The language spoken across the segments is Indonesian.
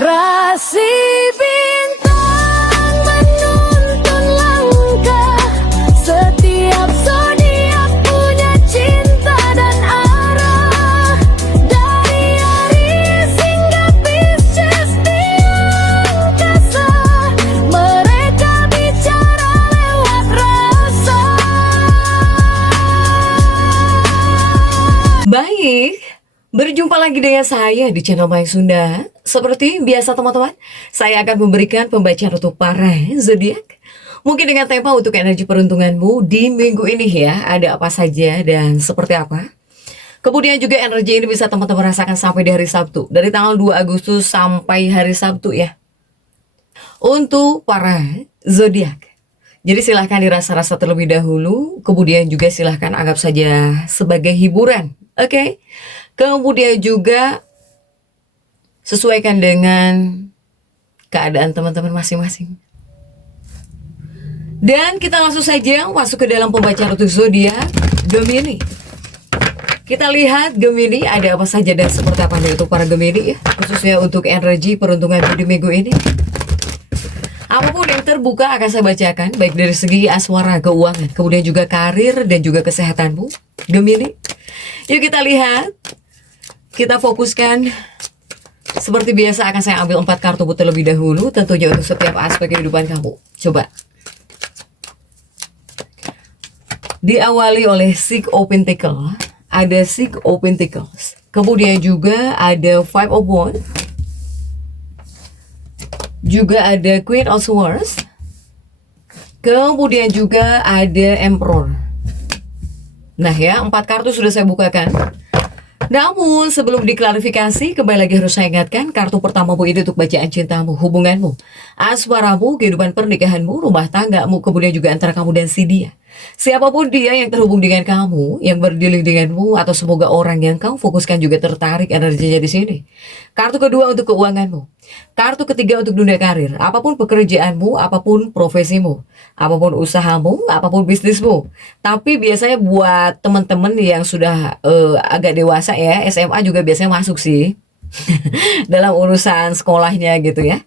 Rasi bintang menuntun langkah, setiap zodiak punya cinta dan arah. Dari Aries hingga Pisces di angkasa, mereka bicara lewat rasa. Baik, berjumpa lagi dengan saya di channel Mayang Sunda. Seperti biasa teman-teman, saya akan memberikan pembacaan untuk para zodiak. Mungkin dengan tema untuk energi peruntunganmu di minggu ini ya, ada apa saja dan seperti apa. Kemudian juga energi ini bisa teman-teman rasakan sampai di hari Sabtu, dari tanggal 2 Agustus sampai hari Sabtu ya. Untuk para zodiak. Jadi silahkan dirasa-rasa terlebih dahulu, kemudian juga silahkan anggap saja sebagai hiburan. Oke. Kemudian juga sesuaikan dengan keadaan teman-teman masing-masing. Dan kita langsung saja masuk ke dalam pembacaan untuk zodiak Gemini. Kita lihat Gemini ada apa saja dan seperti apa untuk para Gemini ya, khususnya untuk energi peruntungan di minggu ini. Apapun yang terbuka akan saya bacakan, baik dari segi asmara, keuangan, kemudian juga karir dan juga kesehatanmu, Gemini. Yuk kita lihat, kita fokuskan. Seperti biasa akan saya ambil 4 kartu terlebih dahulu, tentunya untuk setiap aspek kehidupan kamu. Coba. Diawali oleh Six of Pentacles, ada Six of Pentacles. Kemudian juga ada Five of Wands. Juga ada Queen of Swords. Kemudian juga ada Emperor. Nah ya, 4 kartu sudah saya bukakan. Namun sebelum diklarifikasi, kembali lagi harus saya ingatkan, kartu pertamamu itu untuk bacaan cintamu, hubunganmu, asmaramu, kehidupan pernikahanmu, rumah tanggamu, kemudian juga antara kamu dan si dia. Siapapun dia yang terhubung dengan kamu, yang berdealing denganmu, atau semoga orang yang kamu fokuskan juga tertarik energinya di sini. Kartu kedua untuk keuanganmu. Kartu ketiga untuk dunia karir. Apapun pekerjaanmu, apapun profesimu, apapun usahamu, apapun bisnismu. Tapi biasanya buat teman-teman yang sudah agak dewasa ya, SMA juga biasanya masuk sih dalam urusan sekolahnya gitu ya.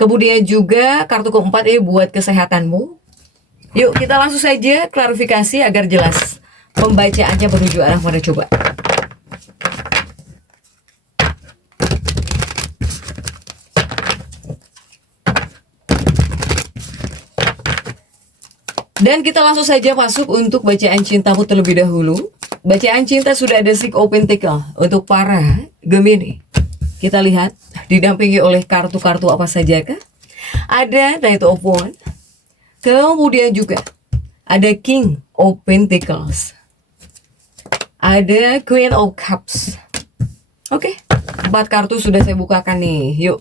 Kemudian juga kartu keempat ini buat kesehatanmu. Yuk kita langsung saja klarifikasi agar jelas pembacaannya menuju arah mana coba. Dan kita langsung saja masuk untuk bacaan cintamu terlebih dahulu. Bacaan cinta sudah ada Six of Pentacles untuk para Gemini. Kita lihat didampingi oleh kartu-kartu apa saja kah? Ada Knight of Wands. Kemudian juga ada King of Pentacles. Ada Queen of Cups. Oke, 4 kartu sudah saya bukakan nih. Yuk.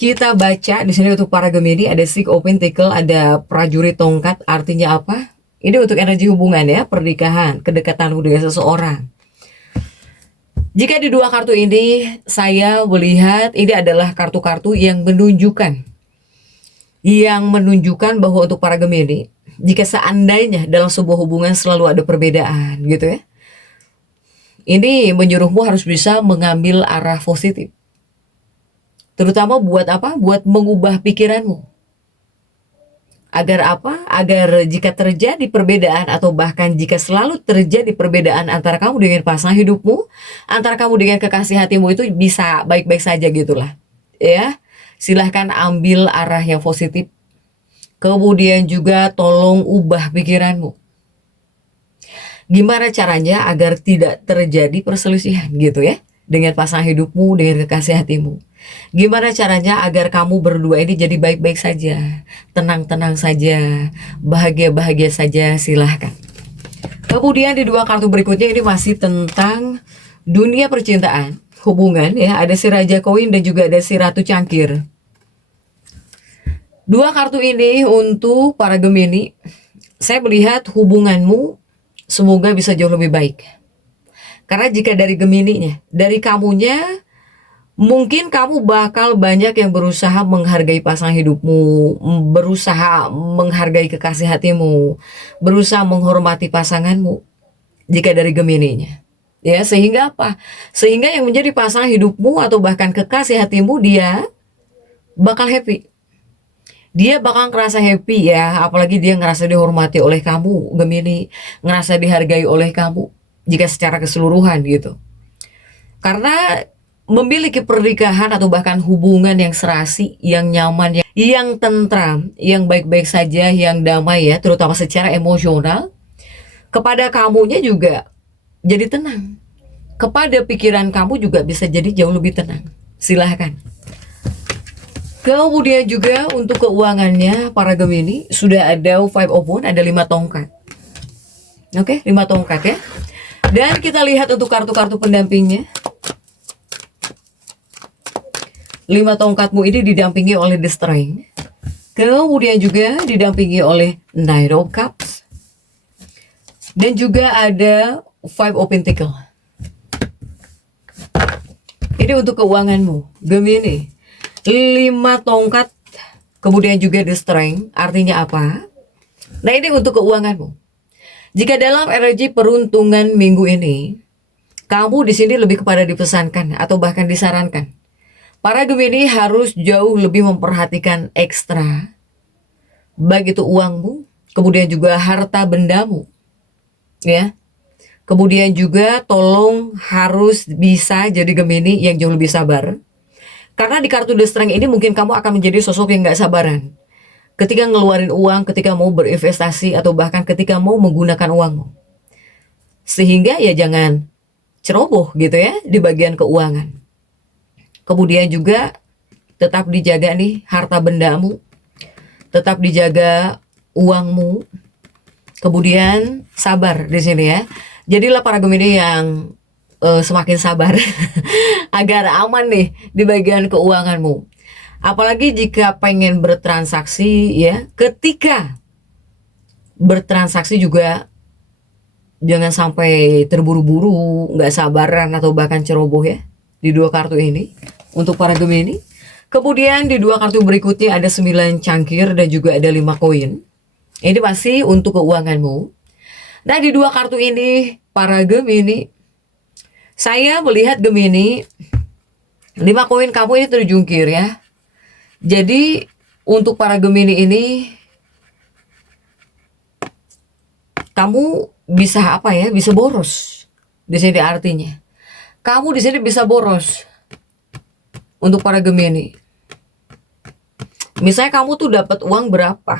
Kita baca di sini untuk para Gemini ada Six of Pentacles, ada prajurit tongkat, artinya apa? Ini untuk energi hubungan ya, pernikahan, kedekatanmu dengan seseorang. Jika di 2 kartu ini saya melihat ini adalah kartu-kartu yang menunjukkan bahwa untuk para Gemini, jika seandainya dalam sebuah hubungan selalu ada perbedaan gitu ya, ini menyuruhmu harus bisa mengambil arah positif. Terutama buat apa? Buat mengubah pikiranmu. Agar apa? Agar jika terjadi perbedaan atau bahkan jika selalu terjadi perbedaan antara kamu dengan pasangan hidupmu, antara kamu dengan kekasih hatimu itu bisa baik-baik saja gitulah. Ya, silahkan ambil arah yang positif. Kemudian juga tolong ubah pikiranmu. Gimana caranya agar tidak terjadi perselisihan gitu ya, dengan pasangan hidupmu, dengan kekasih hatimu. Gimana caranya agar kamu berdua ini jadi baik-baik saja, tenang-tenang saja, bahagia-bahagia saja, silahkan. Kemudian di 2 kartu berikutnya ini masih tentang dunia percintaan, hubungan ya, ada si Raja Koin dan juga ada si Ratu Cangkir. 2 kartu ini untuk para Gemini, saya melihat hubunganmu semoga bisa jauh lebih baik. Karena jika dari Gemininya, dari kamunya, mungkin kamu bakal banyak yang berusaha menghargai pasangan hidupmu, berusaha menghargai kekasih hatimu, berusaha menghormati pasanganmu. Jika dari Gemininya, Ya, sehingga apa? Sehingga yang menjadi pasangan hidupmu atau bahkan kekasih hatimu dia bakal happy. Dia bakal ngerasa happy ya, apalagi dia ngerasa dihormati oleh kamu, Gemini, ngerasa dihargai oleh kamu jika secara keseluruhan gitu. Karena memiliki pernikahan atau bahkan hubungan yang serasi, yang nyaman, yang tentram, yang baik-baik saja, yang damai ya, terutama secara emosional, kepada kamunya juga jadi tenang. Kepada pikiran kamu juga bisa jadi jauh lebih tenang. Silahkan. Kemudian juga untuk keuangannya para Gemini sudah ada Five of Wands, ada 5 tongkat. Oke, 5 tongkat ya. Dan kita lihat untuk kartu-kartu pendampingnya. 5 tongkatmu ini didampingi oleh The Strength. Kemudian juga didampingi oleh Knight of Cups. Dan juga ada Five of Pentacles. Ini untuk keuanganmu, Gemini. 5 tongkat, kemudian juga The Strength, artinya apa? Nah, ini untuk keuanganmu. Jika dalam energi peruntungan minggu ini, kamu di sini lebih kepada dipesankan atau bahkan disarankan. Para Gemini harus jauh lebih memperhatikan ekstra, baik itu uangmu, kemudian juga harta bendamu, ya. Kemudian juga tolong harus bisa jadi Gemini yang jauh lebih sabar. Karena di kartu The Strength ini mungkin kamu akan menjadi sosok yang gak sabaran ketika ngeluarin uang, ketika mau berinvestasi, atau bahkan ketika mau menggunakan uangmu. Sehingga ya jangan ceroboh gitu ya di bagian keuangan. Kemudian juga tetap dijaga nih harta bendamu, tetap dijaga uangmu, kemudian sabar di sini ya. Jadilah para Gemini yang semakin sabar agar aman nih di bagian keuanganmu. Apalagi jika pengen bertransaksi ya, ketika bertransaksi juga jangan sampai terburu-buru, nggak sabaran atau bahkan ceroboh ya di 2 kartu ini untuk para Gemini. Kemudian di 2 kartu berikutnya ada 9 cangkir dan juga ada 5 koin. Ini masih untuk keuanganmu. Nah, di 2 kartu ini para Gemini, saya melihat Gemini 5 koin kamu ini terjungkir ya. Jadi untuk para Gemini ini kamu bisa apa ya? Bisa boros. Di sini artinya. Kamu di sini bisa boros. Untuk para Gemini. Misalnya kamu tuh dapat uang berapa?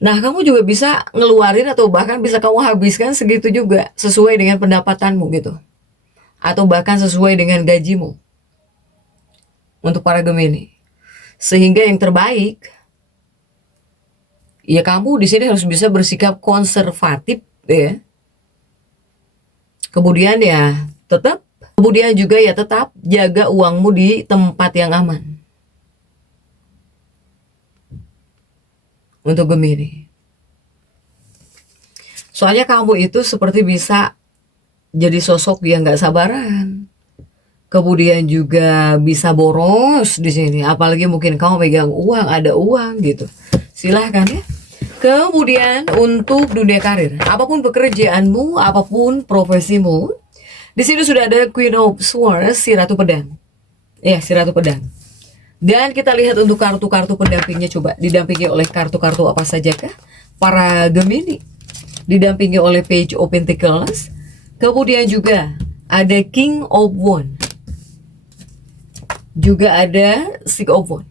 Nah, kamu juga bisa ngeluarin atau bahkan bisa kamu habiskan segitu juga sesuai dengan pendapatanmu gitu. Atau bahkan sesuai dengan gajimu. Untuk para Gemini. Sehingga yang terbaik ya kamu di sini harus bisa bersikap konservatif ya. Kemudian ya tetap jaga uangmu di tempat yang aman. Untuk Gemini. Soalnya kamu itu seperti bisa jadi sosok yang gak sabaran. Kemudian juga bisa boros di sini. Apalagi mungkin kamu pegang uang, ada uang gitu. Silahkan ya. Kemudian untuk dunia karir, apapun pekerjaanmu, apapun profesimu, di sini sudah ada Queen of Swords, si Ratu Pedang. Ya, si Ratu Pedang. Dan kita lihat untuk kartu-kartu pendampingnya, coba didampingi oleh kartu-kartu apa sajakah? Para Gemini didampingi oleh Page of Pentacles. Kemudian juga ada King of Wands. Juga ada Six of Wands.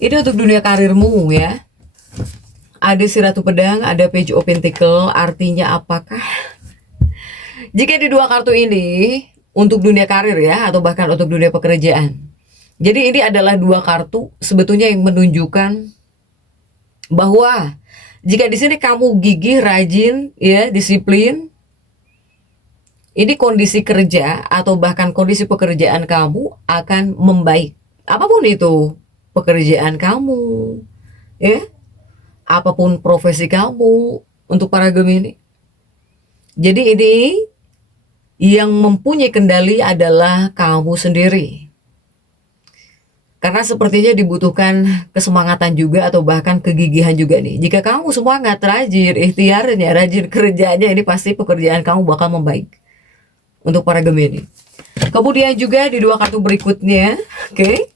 Ini untuk dunia karirmu ya. Ada si Ratu Pedang, ada Page of Pentacles. Artinya apakah? Jika di 2 kartu ini untuk dunia karir ya, atau bahkan untuk dunia pekerjaan. Jadi ini adalah 2 kartu sebetulnya yang menunjukkan bahwa jika di sini kamu gigih, rajin, ya, disiplin, ini kondisi kerja atau bahkan kondisi pekerjaan kamu akan membaik. Apapun itu pekerjaan kamu, ya, apapun profesi kamu untuk para Gemini. Jadi ini yang mempunyai kendali adalah kamu sendiri. Karena sepertinya dibutuhkan kesemangatan juga atau bahkan kegigihan juga nih. Jika kamu semangat, rajin, ikhtiarnya, rajin kerjanya, ini pasti pekerjaan kamu bakal membaik. Untuk para Gemini. Kemudian juga di dua kartu berikutnya, oke.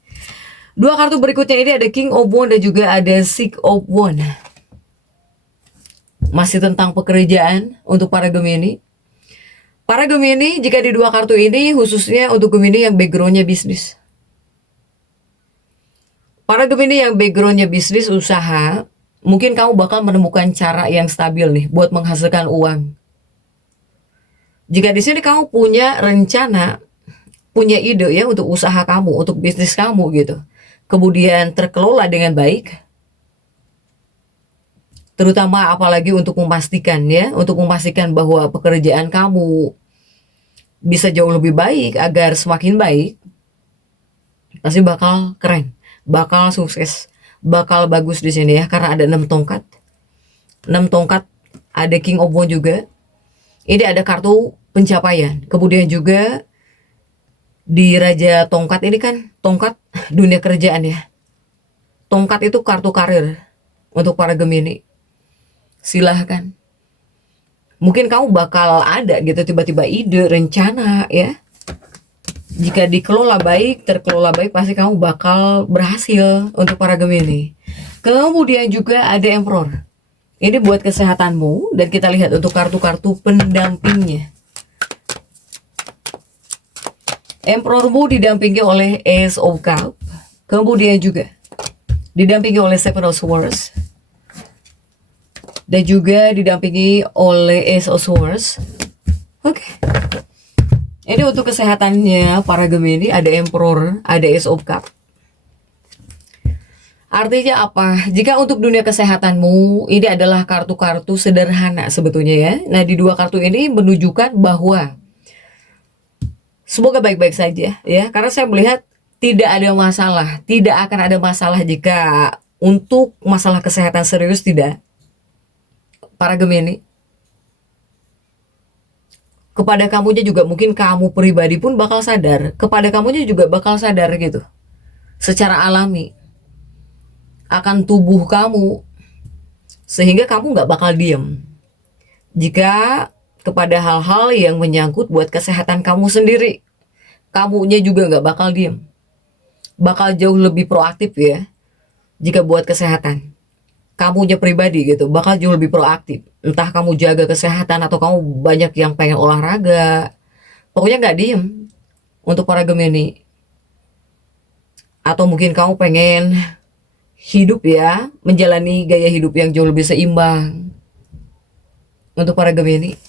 Dua kartu berikutnya ini ada King of Wands dan juga ada Six of Wands. Masih tentang pekerjaan untuk para Gemini. Para Gemini, jika di dua kartu ini khususnya untuk Gemini yang backgroundnya bisnis. Para Gemini yang backgroundnya bisnis usaha, mungkin kamu bakal menemukan cara yang stabil nih buat menghasilkan uang. Jika di sini kamu punya rencana, punya ide ya untuk usaha kamu, untuk bisnis kamu gitu. Kemudian terkelola dengan baik. Terutama apalagi untuk memastikan ya, untuk memastikan bahwa pekerjaan kamu bisa jauh lebih baik agar semakin baik. Pasti bakal keren, bakal sukses, bakal bagus di sini ya karena ada 6 tongkat. 6 tongkat, ada King of Wands juga. Ini ada kartu pencapaian. Kemudian juga di Raja Tongkat ini kan tongkat dunia kerjaan ya. Tongkat itu kartu karir untuk para Gemini. Silahkan. Mungkin kamu bakal ada gitu tiba-tiba ide, rencana ya. Jika dikelola baik, terkelola baik, pasti kamu bakal berhasil untuk para Gemini. Kemudian juga ada Emperor. Ini buat kesehatanmu dan kita lihat untuk kartu-kartu pendampingnya. Emperormu didampingi oleh Ace of Cups. Kemudian juga didampingi oleh Seven of Swords. Dan juga didampingi oleh Ace of Swords. Oke. Ini untuk kesehatannya para Gemini, ada Emperor, ada Ace of Cups. Artinya apa? Jika untuk dunia kesehatanmu, ini adalah kartu-kartu sederhana sebetulnya ya. Nah, di dua kartu ini menunjukkan bahwa semoga baik-baik saja ya. Karena saya melihat tidak ada masalah, tidak akan ada masalah jika untuk masalah kesehatan serius tidak. Para Gemini, kepada kamunya juga mungkin kamu pribadi pun bakal sadar, kepada kamunya juga bakal sadar gitu, secara alami akan tubuh kamu, sehingga kamu nggak bakal diem jika kepada hal-hal yang menyangkut buat kesehatan kamu sendiri. Kamunya juga nggak bakal diem, bakal jauh lebih proaktif ya. Jika buat kesehatan kamunya pribadi gitu, bakal jauh lebih proaktif. Entah kamu jaga kesehatan atau kamu banyak yang pengen olahraga, pokoknya nggak diem untuk para Gemini. Atau mungkin kamu pengen hidup ya, menjalani gaya hidup yang jauh lebih seimbang untuk para Gemini.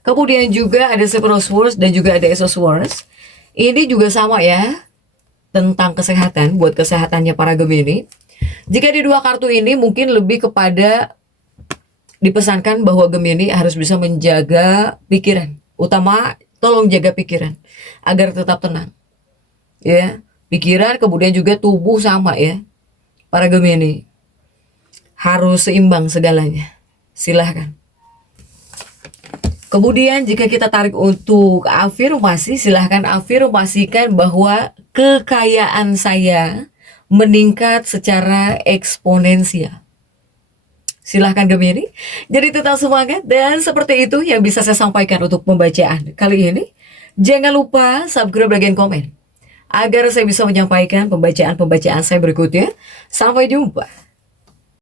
Kemudian juga ada Seven of Swords dan juga ada Ace of Swords. Ini juga sama ya, tentang kesehatan, buat kesehatannya para Gemini. Jika di dua kartu ini mungkin lebih kepada dipesankan bahwa Gemini harus bisa menjaga pikiran. Utama tolong jaga pikiran agar tetap tenang. Ya, pikiran kemudian juga tubuh sama ya. Para Gemini harus seimbang segalanya. Silahkan. Kemudian jika kita tarik untuk afirmasi, silahkan afirmasikan bahwa kekayaan saya meningkat secara eksponensial. Silahkan Gemini. Jadi tetap semangat dan seperti itu yang bisa saya sampaikan untuk pembacaan kali ini. Jangan lupa subscribe dan komen agar saya bisa menyampaikan pembacaan-pembacaan saya berikutnya. Sampai jumpa.